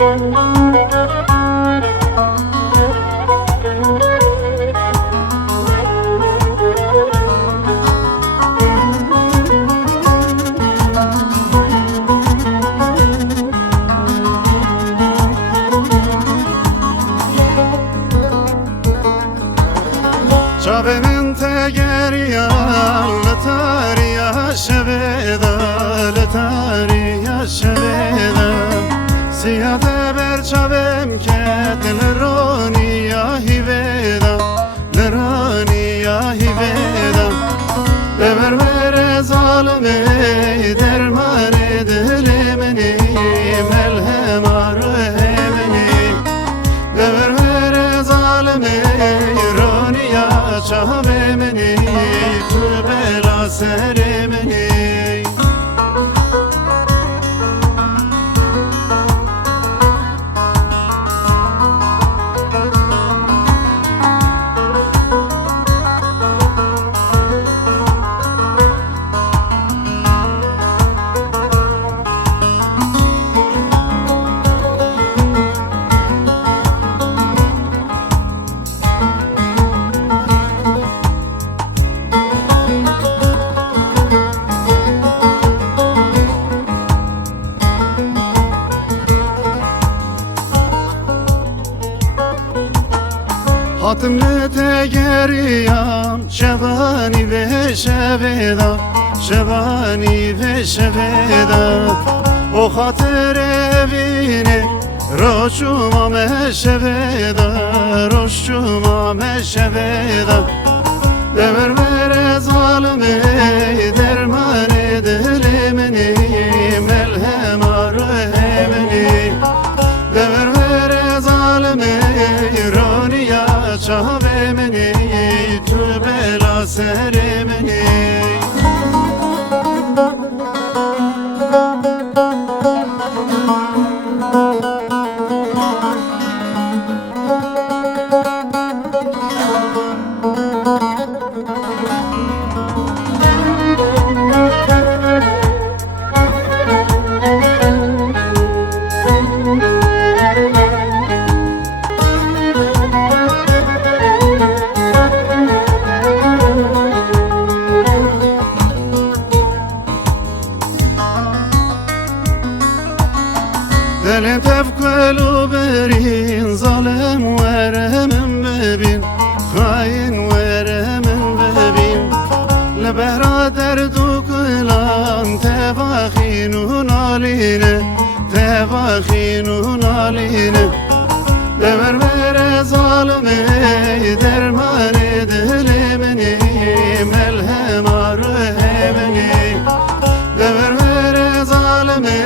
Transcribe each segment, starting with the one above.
Çavemin tegeriya letariya şeveda letariya şeveda Siyade ber çavem ket leroniya hiveda leroniya hiveda Dever vere zalime derman edilemeni melhem arhemeni Dever vere zalime çavemeni tu bela seremeni Hatımlı tegeriyam şevani ve şeveda şevani ve şeveda O hatır evine roşuma meşeveda roşuma meşeveda Dever vere zalime derman edilemeni melhem arhemeni Dever vere zalime ironiya çavemeni tu bela seremeni Delim tefkelu berin zalim veremin bebin Hain veremin bebin Lebehra derdu kılan tevakhinun aline Tevakhinun aline Dever vere zalime derman edilemeni melhem arhemeni Dever vere zalime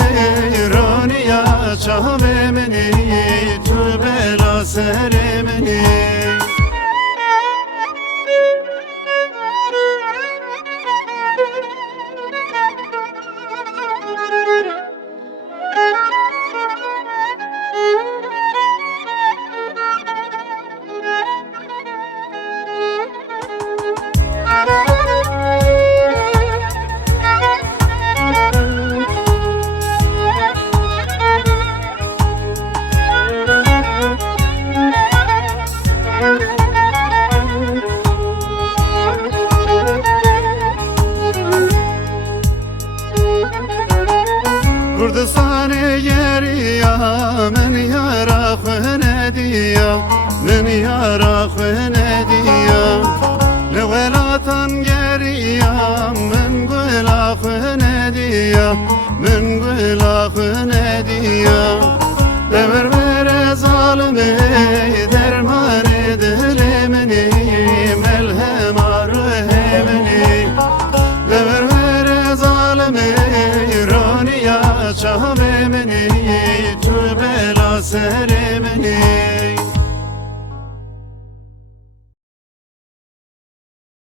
ironiya çavemeni tu bela seremeni Kurdistan-ı geriya men yara khunediya men yara khunediya Levelatan geriya men gula khunediya men gula khunediya Dever vere zalime derman edilemeni melhem arhemeni Dever vere zalime ironiya çavemeni tu bela ser